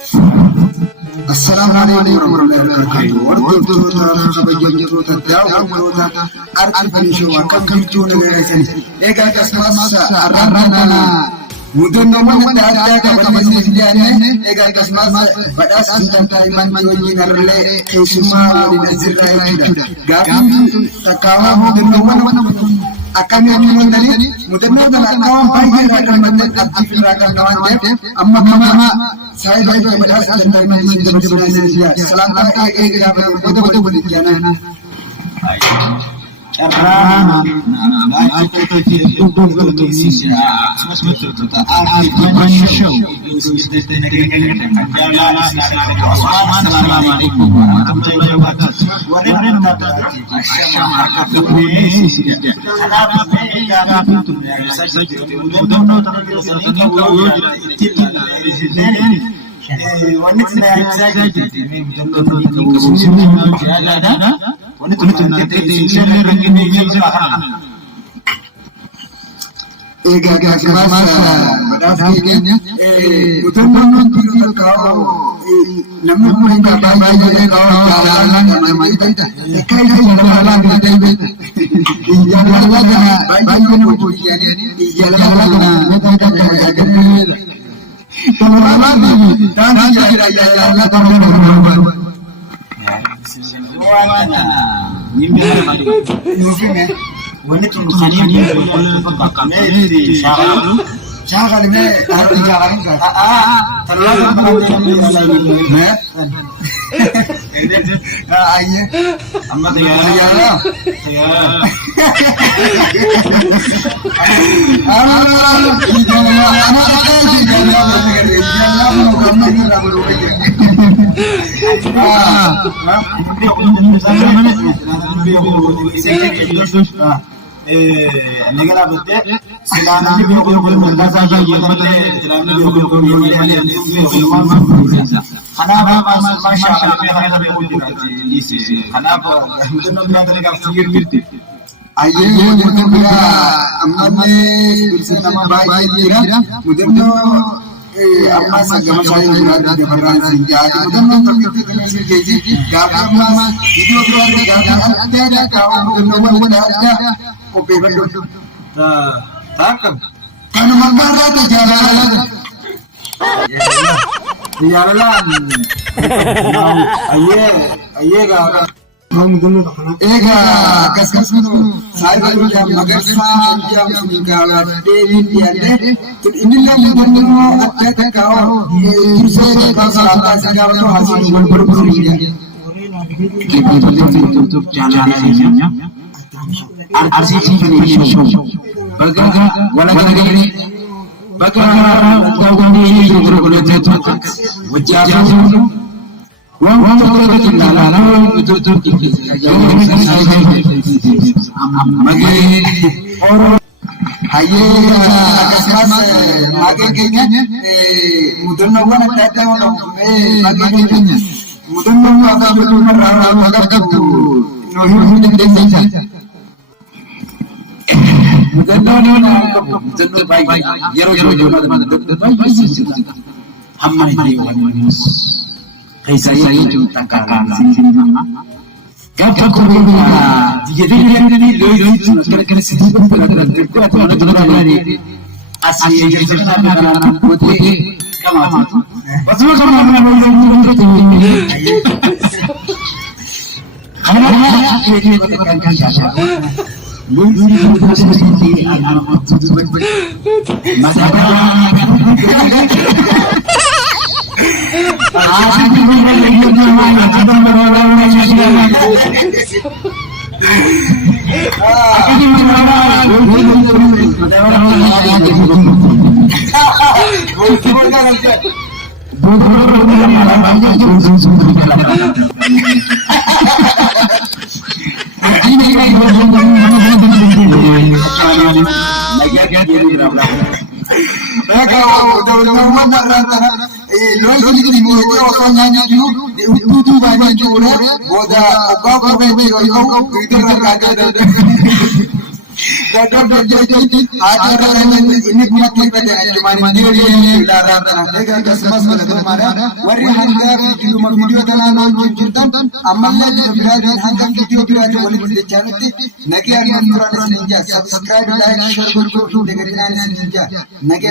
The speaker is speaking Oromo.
السلام عليكم ورحمة الله وبركاته. وردتوتا خبجتوتا داوتوتا أركبني شو كم تون لرسني. إيجا كسماس أرامنا مدن من دادا كبرني سجانة. إيجا كسماس بدأ سنتان تايمان يوجي نرلة كيسما ولنزل رايجدا. قابل تكاوا مدن من akan yang menjadi mudah-mudahan kawan baik akan menjadi aktif akan kawan dep amma mama saya baik kepada dan masih berbeda selamat betul boleh jana karena Ega semasa berdasarkan utama kita kau namun mereka bayar kau jalan nama kita dekai jalan kita jalan bayar pujian jalan kita jalan kalau lagi tanah jalan kalau Jangan ni, harus dijalan kan? Terlalu banyak. Ayah, amma tiada. Negara betul, selama ini berlaku masa yang malah selama ini berlaku yang kenapa masya Allah berlaku di sini? Kenapa? Mungkin kita tidak fikir begitu. Ayah mungkin dia amalnya bersama baik dia, mungkin amma sagama saya juga di berangkat jadi mungkin terkait jadi gambar video keluarga ada kau mungkin ada kopi bandung takkan karena makara itu jalan jalan ayah ega kas itu saya baru jam magar jam nikah dewi dia inilah mungkin ada kau saya kalau segala itu hasil berburu dia kita tutup jalannya RCT Show baga wala gani baga dawani berbeda wajah Wang itu lalu betul bagi orang haye kasmas bagi kayaknya mudun nawan ada orang bagi kayaknya mudun nawan ada betul orang agak tu nuhun dendeng mudun nawan betul baik jero hamma ini Kaisa itu tangkakan Gapa kumpulan jadi ini loh kira-kira sedikit pelajaran kerja atau ada asli jadi dalam putih kamu betul kamu Gagal jadi ada orang ini cuma kita cuma dia dilarang. Mereka kesemas mereka mana? Wari hanga video tanah cinta. Amalnya juga berada hanga video berada oleh di channel ini. Nagi akan murah ninja subscribe like share berikut dengan ninja. Nagi